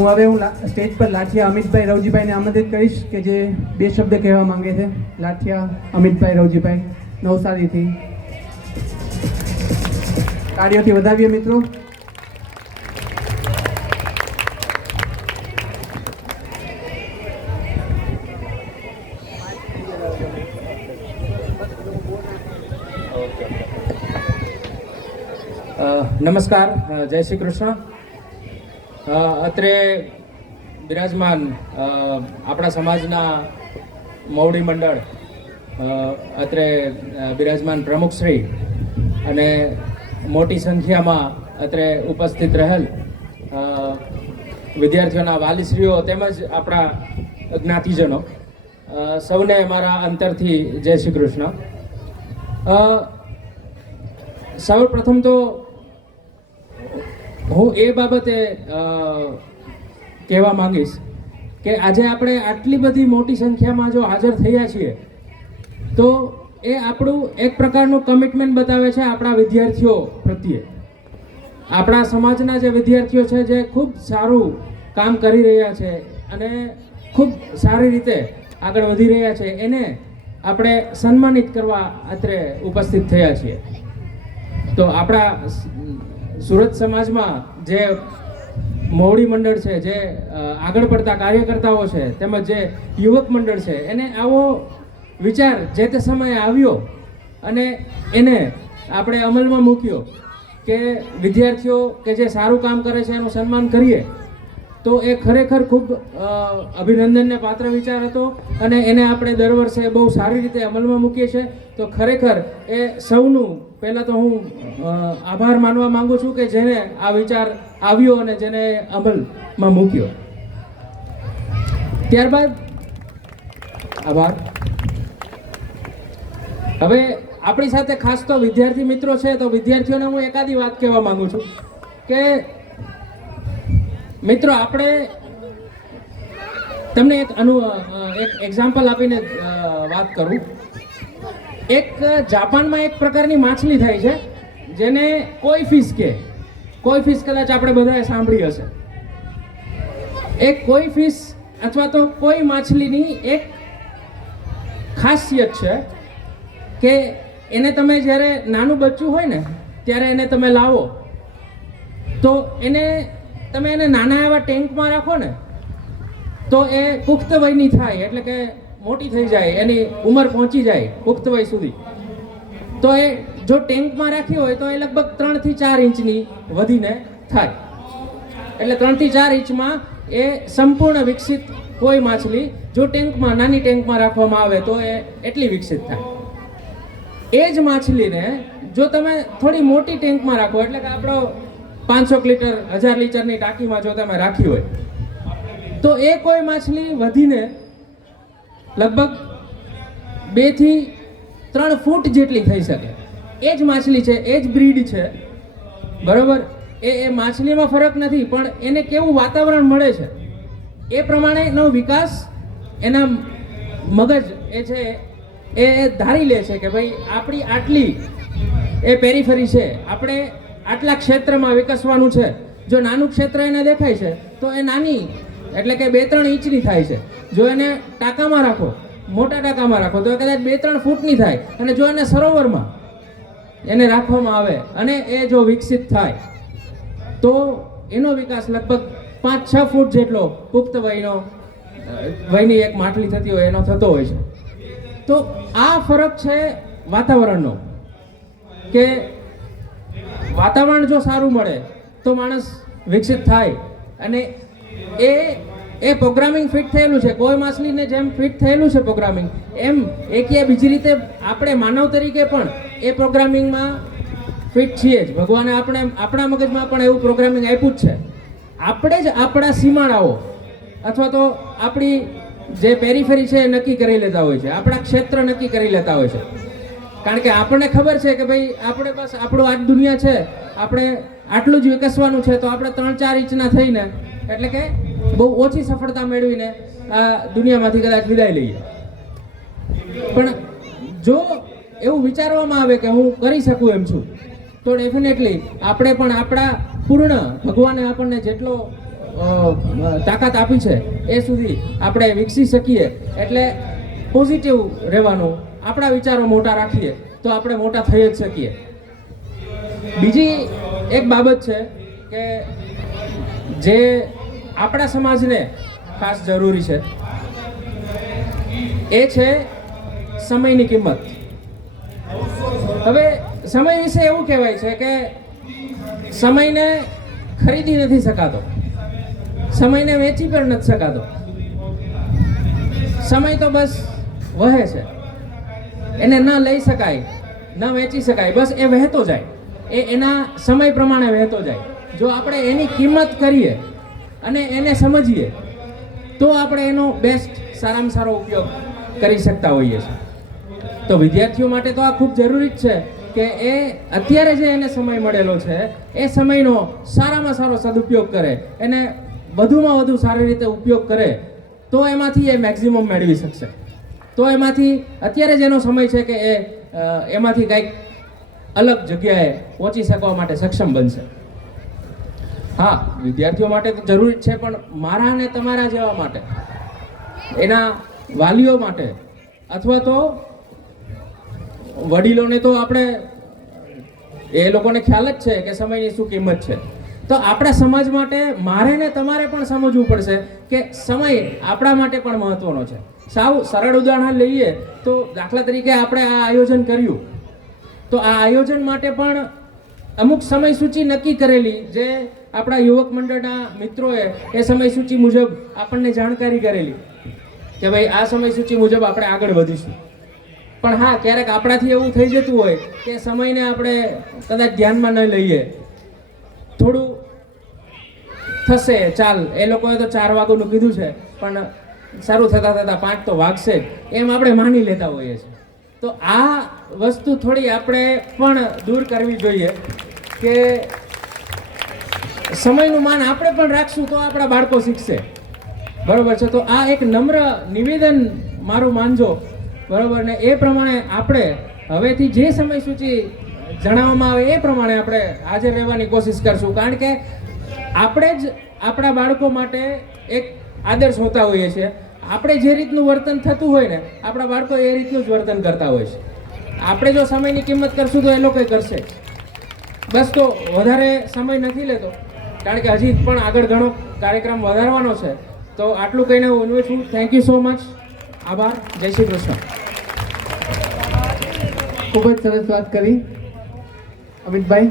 હું હવે હું લા- સ્ટેજ પર લાઠિયા અમિતભાઈ રવજીભાઈને આમંત્રિત કરીશ કે જે બે શબ્દ કહેવા માંગે છે. લાઠિયા અમિતભાઈ રવજીભાઈ નવસારીથી. કાર્યોથી વધાવીએ મિત્રો. અ, નમસ્કાર. અ, જય શ્રી કૃષ્ણ. અ, અત્રે બિરાજમાન આપણા સમાજના મૌડી મંડળ અત્રે બિરાજમાન પ્રમુખશ્રી અને મોટી સંખ્યામાં અત્રે ઉપસ્થિત રહેલ વિદ્યાર્થીઓના વાલીશ્રીઓ તેમજ આપણા જ્ઞાતિજનો સૌને મારા અંતરથી જય શ્રી કૃષ્ણ. સૌ પ્રથમ તો હું એ બાબતે કહેવા માંગીશ કે આજે આપણે આટલી બધી મોટી સંખ્યામાં જો હાજર થયા છીએ, તો એ આપણું એક પ્રકારનું કમિટમેન્ટ બતાવે છે આપણા વિદ્યાર્થીઓ પ્રત્યે. આપણા સમાજના જે વિદ્યાર્થીઓ છે જે ખૂબ સારું કામ કરી રહ્યા છે અને ખૂબ સારી રીતે આગળ વધી રહ્યા છે, એને આપણે સન્માનિત કરવા અત્રે ઉપસ્થિત થયા છીએ. તો આપણા સુરત સમાજમાં જે મોવડી મંડળ છે, જે આગળ પડતા કાર્યકર્તાઓ છે, તેમજ જે યુવક મંડળ છે, એને આવો વિચાર જે તે સમયે આવ્યો અને એને આપણે અમલમાં મૂક્યો કે વિદ્યાર્થીઓ કે જે સારું કામ કરે છે, એનું સન્માન કરીએ તો એ ખરેખર ખૂબ અભિનંદનને પાત્ર વિચાર હતો અને એને આપણે દર વર્ષે બહુ સારી રીતે અમલમાં મૂકીએ છીએ. તો ખરેખર એ સૌનું, પહેલાં તો હું આભાર માનવા માગું છું કે જેને આ વિચાર આવ્યો અને જેને અમલમાં મૂક્યો. ત્યારબાદ, આભાર. હવે આપણી સાથે ખાસ તો વિદ્યાર્થી મિત્રો છે, તો વિદ્યાર્થીઓને હું એકાદી વાત કહેવા માગું છું કે મિત્રો, આપણે તમને એક અનુ એક એક્ઝામ્પલ આપીને વાત કરું. એક જાપાનમાં એક પ્રકારની માછલી થાય છે, જેને કોઈ ફિશ કે, કોઈ ફિશ કદાચ આપણે બધાએ સાંભળી હશે. એ કોઈ ફિશ અથવા તો કોઈ માછલીની એક ખાસિયત છે કે એને તમે જ્યારે નાનું બચ્ચું હોય ને, ત્યારે એને તમે લાવો, તો એને તમે એને નાના એવા ટેન્કમાં રાખો ને, તો એ પુખ્ત વયની થાય, એટલે કે મોટી થઈ જાય, એની ઉંમર પહોંચી જાય પુખ્ત વય સુધી. તો એ જો ટેન્કમાં રાખી હોય તો એ લગભગ ત્રણથી ચાર ઇંચની વધીને થાય. એટલે ત્રણથી ચાર ઇંચમાં એ સંપૂર્ણ વિકસિત કોઈ માછલી જો ટેન્કમાં, નાની ટેન્કમાં રાખવામાં આવે તો એ એટલી વિકસિત થાય. એ જ માછલીને જો તમે થોડી મોટી ટેન્કમાં રાખો, એટલે કે આપણો પાંચસો લીટર, હજાર લીટરની ટાંકીમાં જો તમે રાખી હોય, તો એ કોઈ માછલી વધીને લગભગ બેથી ત્રણ ફૂટ જેટલી થઈ શકે. એ જ માછલી છે, એ જ બ્રીડ છે. બરોબર? એ એ માછલીમાં ફરક નથી, પણ એને કેવું વાતાવરણ મળે છે? એ પ્રમાણેનો વિકાસ એના મગજ એ છે, એ ધારી લે છે કે ભાઈ આપણી આટલી એ પેરીફરી છે. આપણે આટલા ક્ષેત્રમાં વિકસવાનું છે. જો નાનું ક્ષેત્ર એને દેખાય છે, તો એ નાની, એટલે કે બે ત્રણ ઇંચની થાય છે. જો એને ટાંકામાં રાખો, મોટા ટાંકામાં રાખો, તો કદાચ બે ત્રણ ફૂટની થાય. અને જો એને સરોવરમાં એને રાખવામાં આવે અને એ જો વિકસિત થાય, તો એનો વિકાસ લગભગ પાંચ છ ફૂટ જેટલો પુખ્ત વયનો વયની એક માટલી થતી હોય, એનો થતો હોય છે. તો આ ફરક છે વાતાવરણનો, કે વાતાવરણ જો સારું મળે, તો માણસ વિકસિત થાય. અને એ એ પ્રોગ્રામિંગ ફિટ થયેલું છે. કોઈ માછલીને જેમ ફિટ થયેલું છે પ્રોગ્રામિંગ એમ એક યા બીજી રીતે આપણે માનવ તરીકે પણ એ પ્રોગ્રામિંગમાં ફિટ છીએ જ. ભગવાને આપણે, આપણા મગજમાં પણ એવું પ્રોગ્રામિંગ આપ્યું જ છે. આપણે જ આપણા સીમાડાઓ અથવા તો આપણી જે પેરીફેરી છે એ નક્કી કરી લેતા હોય છે. આપણા ક્ષેત્ર નક્કી કરી લેતા હોય છે. કારણ કે આપણને ખબર છે કે ભાઈ, આપણે બસ આપણું આજ દુનિયા છે. આપણે આટલું જ વિકસવાનું છે તો આપણે ત્રણ ચાર ઇંચના થઈને, એટલે કે બહુ ઓછી સફળતા મેળવીને આ દુનિયામાંથી કદાચ વિદાય લઈએ. પણ જો એવું વિચારવામાં આવે કે હું કરી શકું એમ છું, તો ડેફિનેટલી આપણે પણ આપણા પૂર્ણ ભગવાને આપણને જેટલો તાકાત આપી છે, એ સુધી આપણે વિકસી શકીએ. એટલે પોઝિટિવ રહેવાનું આપણા વિચારો મોટા રાખીએ તો આપણે મોટા થઈ જ શકીએ. બીજી એક બાબત છે કે જે આપણા સમાજને ખાસ જરૂરી છે, એ છે સમયની કિંમત. હવે સમય વિશે એવું કહેવાય છે કે સમયને ખરીદી નથી શકાતો. સમયને વેચી પણ નથી શકાતો. સમય તો બસ વહે છે. એને ન લઈ શકાય, ન વેચી શકાય, બસ એ વહેતો જાય. એ એના સમય પ્રમાણે વહેતો જાય. જો આપણે એની કિંમત કરીએ અને એને સમજીએ, તો આપણે એનો બેસ્ટ સારામાં સારો ઉપયોગ કરી શકતા હોઈએ છીએ. તો વિદ્યાર્થીઓ માટે તો આ ખૂબ જરૂરી જ છે કે એ અત્યારે જે એને સમય મળેલો છે, એ સમયનો સારામાં સારો સદુપયોગ કરે, એને વધુમાં વધુ સારી રીતે ઉપયોગ કરે, તો એમાંથી એ મેક્સિમમ મેળવી શકશે. તો એમાંથી અત્યારે જેનો સમય છે કે એ એમાંથી કંઈક અલગ જગ્યાએ પહોંચી શકવા માટે સક્ષમ બનશે. હા, વિદ્યાર્થીઓ માટે તો જરૂરી છે, પણ મારા અને તમારા જેવા માટે, એના વાલીઓ માટે, અથવા તો વડીલોને તો આપણે, એ લોકોને ખ્યાલ જ છે કે સમયની શું કિંમત છે. તો આપણા સમાજ માટે મારે ને તમારે પણ સમજવું પડશે કે સમય આપણા માટે પણ મહત્વનો છે. સાવ સરળ ઉદાહરણ લઈએ તો દાખલા તરીકે આપણે આ આયોજન કર્યું. તો આ આયોજન માટે પણ અમુક સમય સૂચિ નક્કી કરેલી જે આપણા યુવક મંડળના મિત્રોએ એ સમય સૂચિ મુજબ આપણને જાણકારી કરેલી કે ભાઈ આ સમય સૂચિ મુજબ આપણે આગળ વધીશું. પણ હા, ક્યારેક આપણાથી એવું થઈ જતું હોય કે સમયને આપણે કદાચ ધ્યાનમાં ન લઈએ. થોડું થશે, ચાલ. એ લોકોએ તો ચાર વાગોનું કીધું છે, પણ સારું થતાં થતાં પાંચ તો વાગશે એમ આપણે માની લેતા હોઈએ છીએ. તો આ વસ્તુ થોડી આપણે પણ દૂર કરવી જોઈએ કે સમયનું માન આપણે પણ રાખશું તો આપણા બાળકો શીખશે. બરોબર છે? તો આ એક નમ્ર નિવેદન મારું માનજો. બરોબર? ને એ પ્રમાણે આપણે હવેથી જે સમય સૂચિ જણાવવામાં આવે એ પ્રમાણે આપણે હાજર રહેવાની કોશિશ કરશું. કારણ કે આપણે જ આપણા બાળકો માટે એક આદર્શ હોતા હોઈએ છીએ. આપણે જે રીતનું વર્તન થતું હોય ને, આપણા બાળકો એ રીતનું જ વર્તન કરતા હોય છે. આપણે જો સમયની કિંમત કરશું તો એ લોકો કરશે બસ તો વધારે સમય નથી લેતો. કારણ કે હજી પણ આગળ ઘણો કાર્યક્રમ વધારવાનો છે. તો આટલું કહીને હું અનુભવ છું. થેન્ક યુ સો મચ આભાર. જય શ્રી કૃષ્ણ. ખૂબ જ સરસ વાત કરી. અમિતભાઈ?